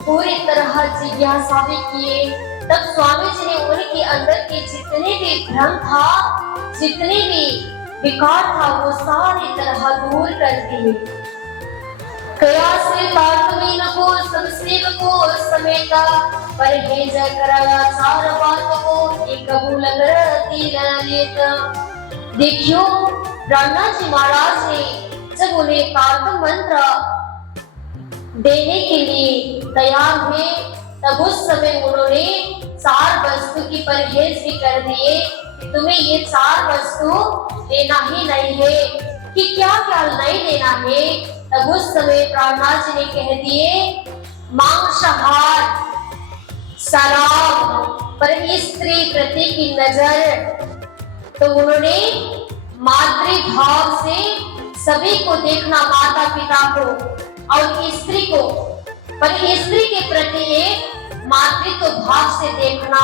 पूरी तरह जिज्ञासा भी किए। तब स्वामी जी ने उनके अंदर के जितने भी भ्रम था, जितने भी विकार था, वो सारी तरह दूर कर दिए। कयासे तारतमी नको सब सेवको समेता, पर हे जय कराया चार बात को एक कबूल करती लेता। देखियो, राणा जी महाराज ने जब उन्हें कार्तम मंत्र देने के लिए तैयार हुए, तब उस समय उन्होंने चार वस्तु की परहेज भी कर दिए कि तुम्हें ये चार वस्तु लेना ही नहीं है, कि क्या क्या नहीं लेना है। तब उस समय प्राणनाथ जी ने कह दिए, मांसाहार, शराब, पर स्त्री प्रति की नजर। तो उन्होंने मातृभाव से सभी को देखना, माता पिता को और स्त्री को, पर स्त्री के प्रति एक मातृत्व भाव से देखना।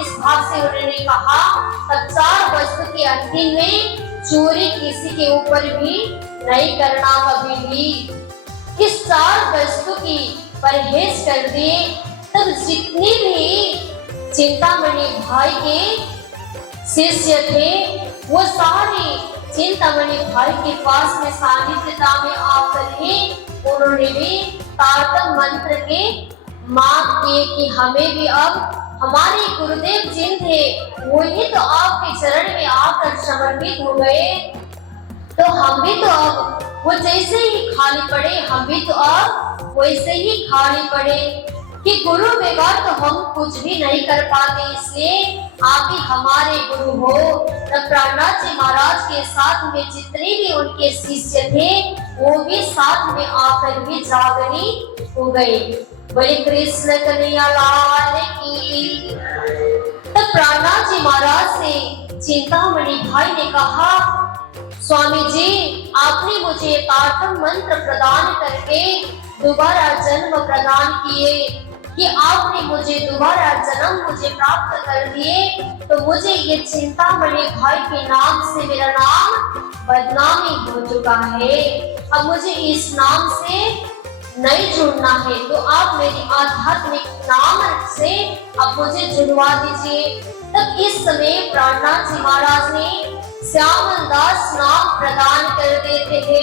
इस भाव से उन्होंने कहा, तब चार वस्तु के अंतिम में चोरी किसी के ऊपर भी नहीं करना कभी भी। इस चार वस्तु की परहेज कर दिए। तब जितने भी चिंतामणि भाई के शिष्य थे, वो सारे चिंतामणि भाई के पास में सानिध्यता में आकर ही उन्होंने भी तारतम मंत्र के मांग किए कि हमें भी अब हमारे गुरुदेव जिन थे वही तो आपके चरण में आकर समर्पित हो गए, तो हम भी तो अब वो जैसे ही खाली पड़े, हम भी तो अब वैसे ही खाली पड़े, कि गुरु बगैर तो हम कुछ भी नहीं कर पाते, इसलिए आप ही हमारे गुरु हो। तब प्राणनाथ जी महाराज के साथ में जितने भी उनके शिष्य थे, वो भी साथ में आकर भी जागरी हो गए। बोले कृष्ण कन्हैया लाल की। तब प्राणनाथ जी महाराज से चिंतामणि भाई ने कहा, स्वामी जी, आपने मुझे तारतम मंत्र प्रदान करके दोबारा जन्म प्रदान किए, कि आपने मुझे दोबारा जन्म मुझे प्राप्त कर दिए, तो मुझे ये चिंतामणि भाई के नाम से मेरा नाम बदनामी हो चुका है। अब मुझे इस नाम से नहीं जुड़ना है, तो आप मेरी आध्यात्मिक नाम से अब मुझे जुड़वा दीजिए। तब इस समय प्राणनाथ जी महाराज ने श्यामल दास नाम प्रदान कर देते थे।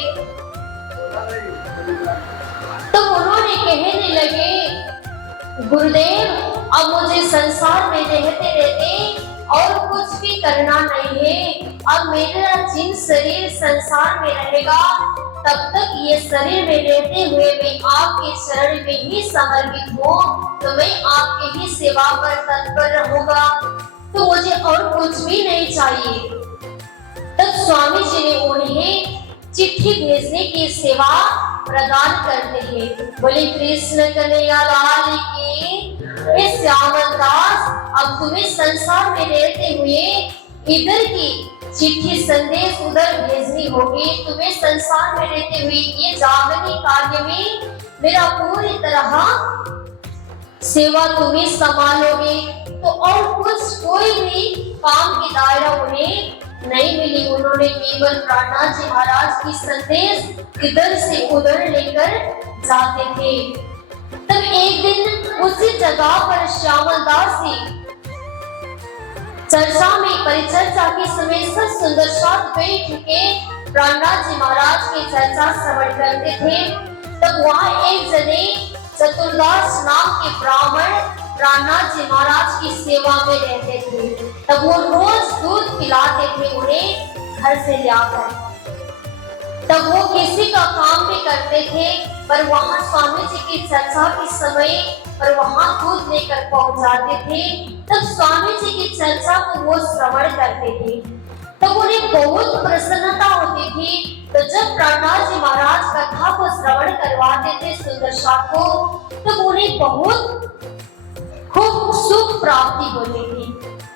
तो उन्होंने कहने लगे, गुरुदेव, अब मुझे संसार में रहते रहते और कुछ भी करना नहीं है। अब मेरा जिन शरीर संसार में रहेगा, तब तक ये शरीर में रहते हुए मैं आपके शरण में ही समर्पित हूँ, तो मैं आपके ही सेवा पर तत्पर रहूंगा, तो मुझे और कुछ भी नहीं चाहिए। तब स्वामी जी ने उन्हें चिट्ठी भेजने की सेवा प्रदान करते हैं। बोले कृष्ण कन्हैया लाल की। श्यामल दास, अब तुम्हें संसार में रहते हुए इधर की चिट्ठी संदेश उधर भेजनी होगी। तुम्हें संसार में रहते हुए ये जागरणी कार्य में मेरा पूरी तरह सेवा तुम्हें संभालोगे, तो और कुछ कोई भी काम की दायरा उन्हें नहीं मिली। उन्होंने केवल प्राणनाथ जी महाराज की संदेश इधर से उधर लेकर जाते थे। तब एक दिन उसी जगह पर श्यामल दास जी चर्चा में परिचर्चा के समय सब सुंदर साथ बैठ के प्राणनाथ जी महाराज की चर्चा श्रवण करते थे। तब वहाँ एक जने चतुर्दास नाम के ब्राह्मण प्राणनाथ जी महाराज की सेवा में रहते थे। तब वो रोज दूध पिलाते थे उन्हें घर से लाकर। तब वो किसी का काम भी करते थे, पर वहाँ स्वामी जी की चर्चा के समय पर वहाँ दूध लेकर पहुँचाते थे। तब स्वामी जी की चर्चा को वो श्रवण करते थे, तब उन्हें बहुत प्रसन्नता होती थी। तो जब प्राणनाथ जी महाराज कथा को श्रवण करवाते थे सुंदरसा को, तब उन्हें बहुत खूब सुख प्राप्ति होती थी,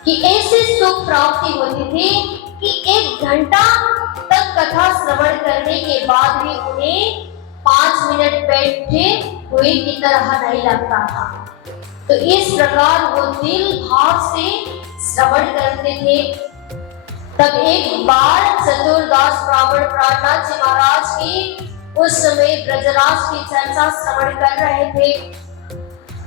कि ऐसी सुख प्राप्ति होती थी कि 1 घंटा तक कथा श्रवण करने के बाद भी उन्हें 5 मिनट बैठे हुए की तरह नहीं लगता था। तो इस प्रकार वो दिल भाव से श्रवण करते थे। तब एक बार चतुर्दास ब्राह्मण प्राणनाथ जी महाराज की उस समय ब्रजराज की चर्चा श्रवण कर रहे थे।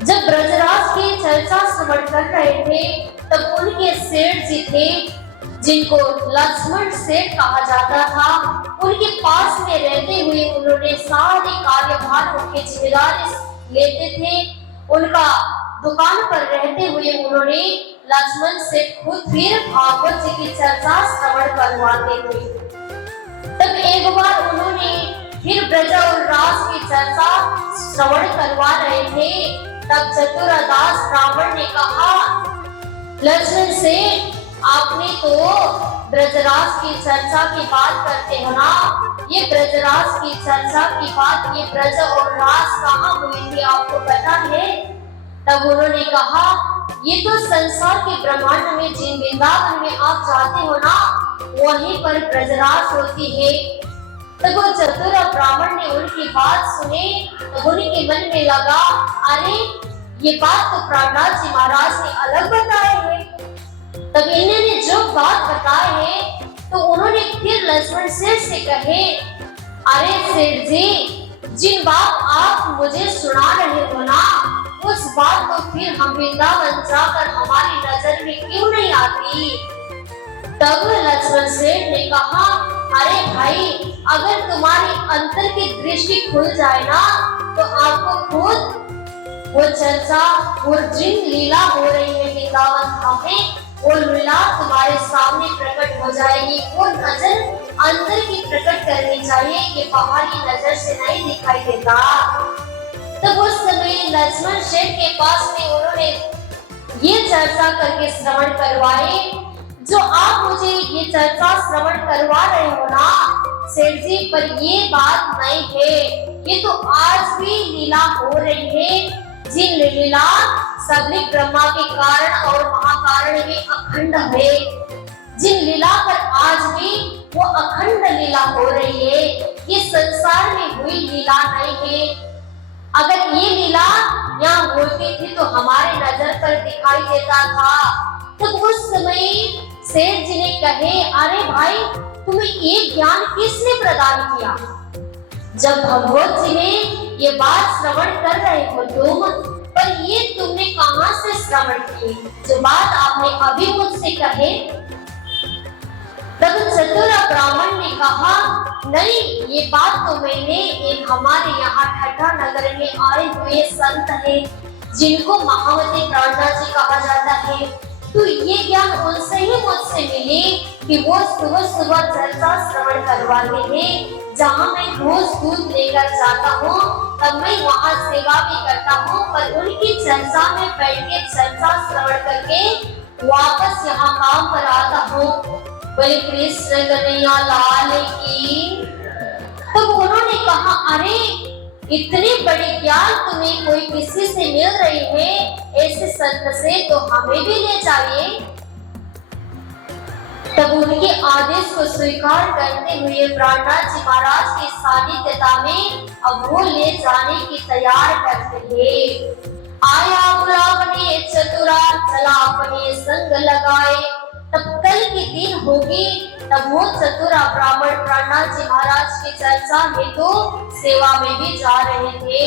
जब ब्रजराज की चर्चा श्रवण कर रहे थे तब उनके सेठ जी थे जिनको लक्ष्मण सेठ कहा जाता था, उनके पास में रहते हुए उन्होंने सारे कार्यभारों की जिम्मेदारी लेते थे। उनका दुकान पर रहते हुए उन्होंने लक्ष्मण सेठ खुद फिर भागवत जी की चर्चा श्रवण करवाते थे। तब एक बार उन्होंने फिर ब्रज और रास की चर्चा श्रवण करवा रहे थे। तब चतुरदास ब्राह्मण ने कहा, लक्ष्मण सेठ आपने तो ब्रजराज की चर्चा की बात करते हो ना, ये ब्रजराज की चर्चा की बात ये ब्रज और रास कहाँ हुई थी आपको पता है? तब उन्होंने कहा, ये तो संसार के ब्रह्मांड में जिन वृंदावन में आप जाते हो ना, वहीं पर ब्रजराज होती है। तब वो चतुर ब्राह्मण ने उनकी बात सुनी तो उनके मन में लगा, अरे ये बात तो प्रहलाद जी महाराज ने अलग बताए हैं। तब इन्होंने जो बात बताए हैं तो उन्होंने फिर लक्ष्मण सेठ से कहे, अरे सेठ जी, जिन बात आप मुझे सुना रहे हो ना, उस बात को फिर हम वृंदावन जाकर हमारी नजर में क्यों नहीं आती? तब लक्ष्मण सेठ ने कहा, अरे भाई, अगर तुम्हारी अंतर की दृष्टि खुल जाए ना तो आपको खुद वो चर्चा और जिन लीला हो रही है वृंदावन धाम में, वो लीला तुम्हारे सामने प्रकट हो जाएगी। वो नजर अंदर की प्रकट करनी चाहिए, ये बाहरी नजर से नहीं दिखाई देता। तब उस समय लक्ष्मण सेठ के पास में उन्होंने ये चर्चा करके श्रवण करवाए। जो आप मुझे ये चर्चा श्रवण करवा रहे हो ना सेठ जी, पर ये बात नहीं है, ये तो आज भी लीला हो रही है। जिन लीला सबलिक ब्रह्मा के कारण और महाकारण में अखंड है, जिन लीला पर आज भी वो अखंड लीला हो रही है, ये संसार में हुई लीला नहीं है। अगर ये लीला यहाँ होती थी तो हमारे नजर पर दिखाई देता था। तो उस समय सेठ जी ने कहे, अरे भाई, तुम्हें ये ज्ञान किसने प्रदान किया? जब भगवत जी ने ये बात श्रवण कर रहे हो तुम, पर ये तुमने कहां से श्रवण की? जो बात आपने अभी मुझसे कहे। तब चतुर ब्राह्मण ने कहा, नहीं, ये बात तो मैंने एक हमारे यहाँ ठट्ठा नगर में आए हुए संत है जिनको महावती प्रहलाद जी कहा जाता है, तो ये ज्ञान उनसे ही मुझसे मिले कि वो सुबह सुबह चर्चा श्रवण करवाते हैं। जहाँ मैं रोज दूध लेकर जाता हूँ तब मैं वहाँ सेवा भी करता हूँ, पर उनकी चर्चा में बैठ के चर्चा श्रवण करके वापस यहाँ काम पर आता हूँ। बोले कृष्ण कन्हैया लाल की। तो उन्होंने कहा, अरे इतनी बड़ी ज्ञान तुम्हें कोई किसी से मिल रही है, ऐसे संत से तो हमें भी ले जाइए। तब उनके आदेश को स्वीकार करते हुए प्रहलाद जी महाराज की सानिध्यता में अब वो ले जाने की तैयार करते हैं। आया बुलावने चतुरा, चला अपने संग लगाए। तब कल के दिन होगी, तब वो चतुरा ब्राह्मण प्रहलाद जी महाराज की चर्चा हेतु सेवा में भी जा रहे थे।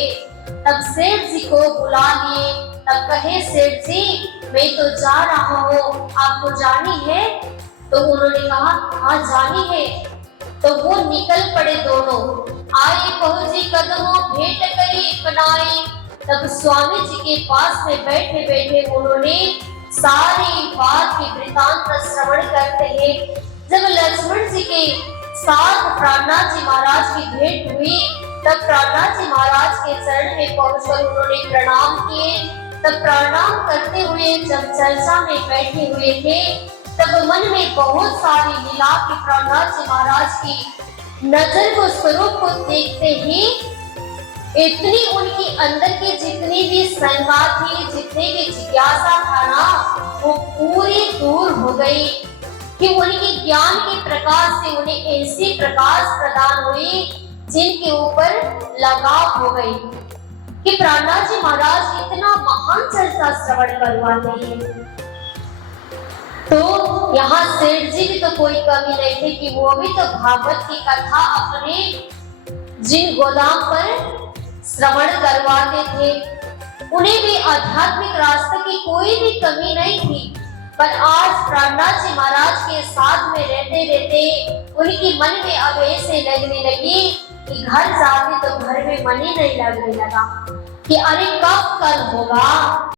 तब सेठ जी को बुला लिए। तब कहे, सेठ जी, मैं तो जा रहा हूँ, आपको जानी है? तो उन्होंने कहा, हाँ जानी है। तो वो निकल पड़े दोनों। आए पहुंचे कदमों भेंट करी बनाई। तब स्वामी जी के पास में बैठे बैठे उन्होंने सारी बात की वृतांत श्रवण करते हैं। जब लक्ष्मण जी के साथ प्रहलाद जी महाराज की भेंट हुई, तब प्रहलाद जी महाराज के चरण में पहुंचकर उन्होंने प्रणाम किए। तब प्रणाम करते हुए जब चर्चा में बैठे हुए थे, तब मन में बहुत सारी लीला की प्रहलाद जी महाराज की नजर को स्वरूप को देखते ही इतनी उनकी अंदर की जितनी भी शंका थी, जितनी भी जिज्ञासा था ना, वो पूरी दूर हो गई कि उनकी ज्ञान के प्रकाश से उन्हें ऐसी प्रकाश प्रदान हुई जिनके ऊपर लगाव हो गई कि प्रहलाद जी महाराज इतना महान चर्चा श्रवण करवाते हैं। तो यहाँ सेठ जी की तो कोई कमी नहीं थी कि वो भी तो भागवत की कथा अपने जिन गोदाम पर श्रवण करवाते थे, उन्हें भी आध्यात्मिक रास्ते की कोई भी कमी नहीं थी, पर आज प्रार्थना जी महाराज के साथ में रहते रहते उनकी मन में अब ऐसे लगने लगी कि घर जाते तो घर में मन ही नहीं लगने लगा कि अरे कब कल होगा।